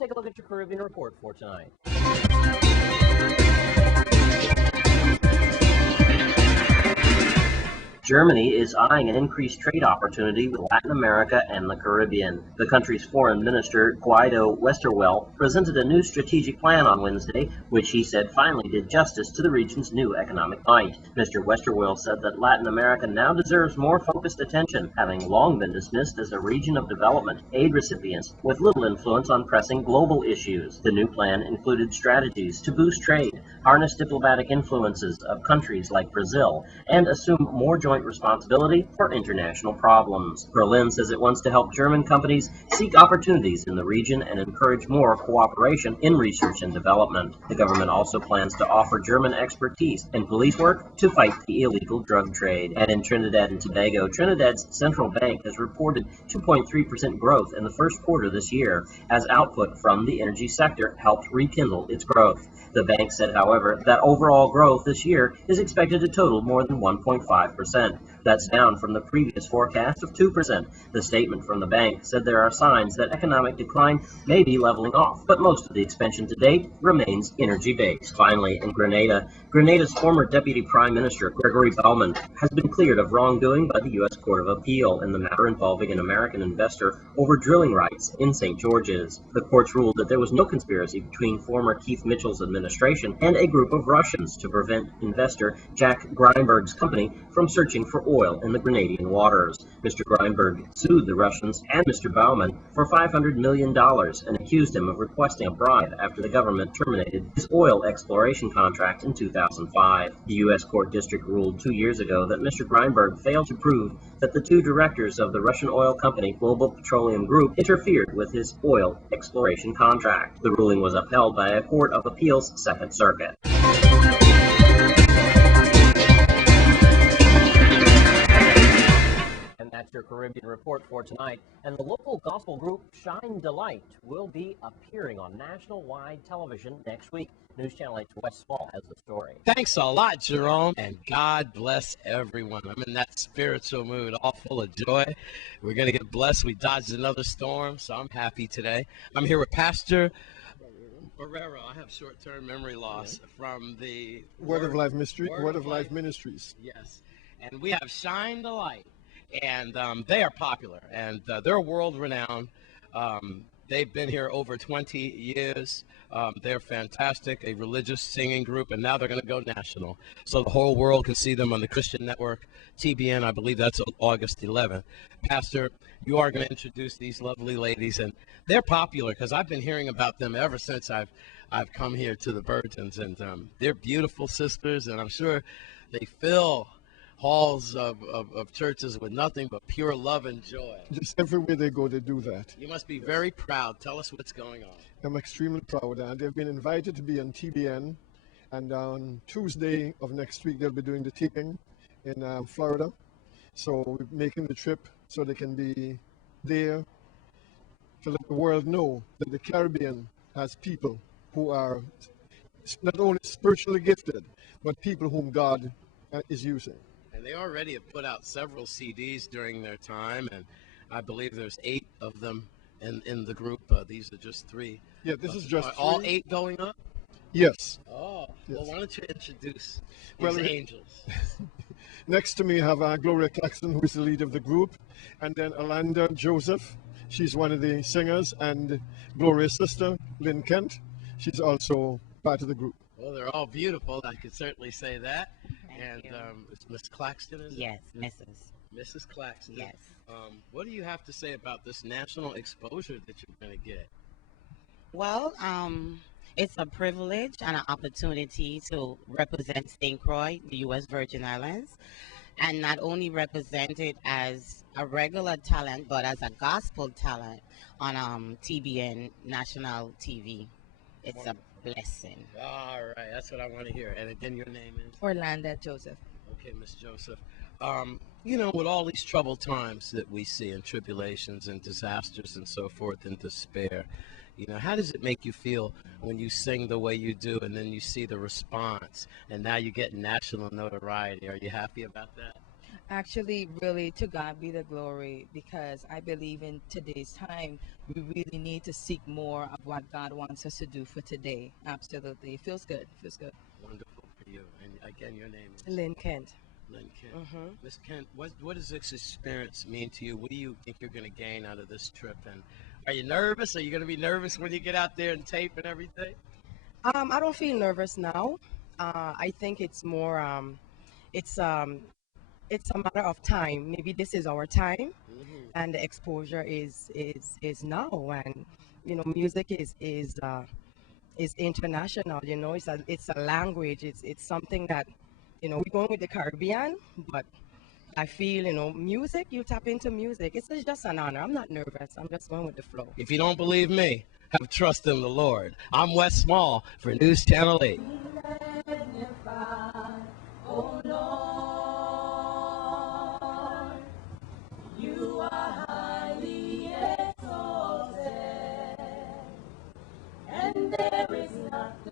take a look at your Caribbean report for tonight. Germany is eyeing an increased trade opportunity with Latin America and the Caribbean. The country's foreign minister, Guido Westerwelle, presented a new strategic plan on Wednesday, which he said finally did justice to the region's new economic might. Mr. Westerwelle said that Latin America now deserves more focused attention, having long been dismissed as a region of development aid recipients with little influence on pressing global issues. The new plan included strategies to boost trade, harness diplomatic influences of countries like Brazil, and assume more joint responsibility for international problems. Berlin says it wants to help German companies seek opportunities in the region and encourage more cooperation in research and development. The government also plans to offer German expertise in police work to fight the illegal drug trade. And in Trinidad and Tobago, Trinidad's central bank has reported 2.3% growth in the first quarter this year, as output from the energy sector helped rekindle its growth. The bank said, however, that overall growth this year is expected to total more than 1.5%. That's down from the previous forecast of 2%. The statement from the bank said there are signs that economic decline may be leveling off, but most of the expansion to date remains energy-based. Finally, in Grenada's former Deputy Prime Minister, Gregory Bauman, has been cleared of wrongdoing by the U.S. Court of Appeal in the matter involving an American investor over drilling rights in St. George's. The courts ruled that there was no conspiracy between former Keith Mitchell's administration and a group of Russians to prevent investor Jack Greinberg's company from searching for oil in the Grenadian waters. Mr. Greinberg sued the Russians and Mr. Bauman for $500 million and accused him of requesting a bribe after the government terminated his oil exploration contract in 2005. The U.S. Court District ruled 2 years ago that Mr. Greinberg failed to prove that the two directors of the Russian oil company Global Petroleum Group interfered with his oil exploration contract. The ruling was upheld by a Court of Appeals Second Circuit. And that's your Caribbean report for tonight. And the local gospel group Shine Delight will be appearing on national-wide television next week. News Channel 8's Wes Small has the story. Thanks a lot, Jerome, and God bless everyone. I'm in that spiritual mood, all full of joy. We're going to get blessed. We dodged another storm, so I'm happy today. I'm here with Pastor Barrero. I have short-term memory loss from the Word of Life Ministries. Yes, and we have Shine the Light. And they are popular, and they're world-renowned. They've been here over 20 years. They're fantastic, a religious singing group, and now they're going to go national. So the whole world can see them on the Christian Network, TBN. I believe that's August 11th. Pastor, you are going to introduce these lovely ladies, and they're popular because I've been hearing about them ever since I've come here to the Burtons, and they're beautiful sisters, and I'm sure they fill halls of churches with nothing but pure love and joy. Just everywhere they go, they do that. You must be very proud. Tell us what's going on. I'm extremely proud. They've been invited to be on TBN, and on Tuesday of next week, they'll be doing the taping in Florida. So we're making the trip so they can be there to let the world know that the Caribbean has people who are not only spiritually gifted, but people whom God is using. And they already have put out several CDs during their time, and I believe there's 8 of them in the group. These are just 3. Yeah, this is just 3. All 8 going up? Yes. Oh, yes. Well, why don't you introduce these angels? Next to me, I have Gloria Claxton, who is the lead of the group, and then Alanda Joseph. She's one of the singers, and Gloria's sister, Lynn Kent. She's also part of the group. Well, they're all beautiful. I could certainly say that. And it's Miss Claxton, is it? Yes, Mrs. Claxton. Yes. What do you have to say about this national exposure that you're going to get? Well, it's a privilege and an opportunity to represent St. Croix, the U.S. Virgin Islands, and not only represent it as a regular talent, but as a gospel talent on TBN National TV. It's a blessing. All right, that's what I want to hear. And again, your name is? Orlando Joseph. Okay, Miss Joseph. You know, with all these troubled times that we see and tribulations and disasters and so forth and despair, you know, how does it make you feel when you sing the way you do and then you see the response and now you get national notoriety? Are you happy about that? Actually, really, to God be the glory, because I believe in today's time, we really need to seek more of what God wants us to do for today. Absolutely. It feels good. Feels good. Wonderful for you. And again, your name is Lynn Kent. Lynn Kent. Mm-hmm. Miss Kent, what does this experience mean to you? What do you think you're going to gain out of this trip? And are you nervous? Are you going to be nervous when you get out there and tape and everything? I don't feel nervous now. I think it's more, it's um, it's a matter of time. Maybe this is our time, and the exposure is now. And music is international. It's a language. It's something that we're going with the Caribbean, but I feel music. You tap into music. It's just an honor. I'm not nervous. I'm just going with the flow. If you don't believe me, have trust in the Lord. I'm Wes Small for News Channel 8. Oh Lord, you are highly exalted, and there is nothing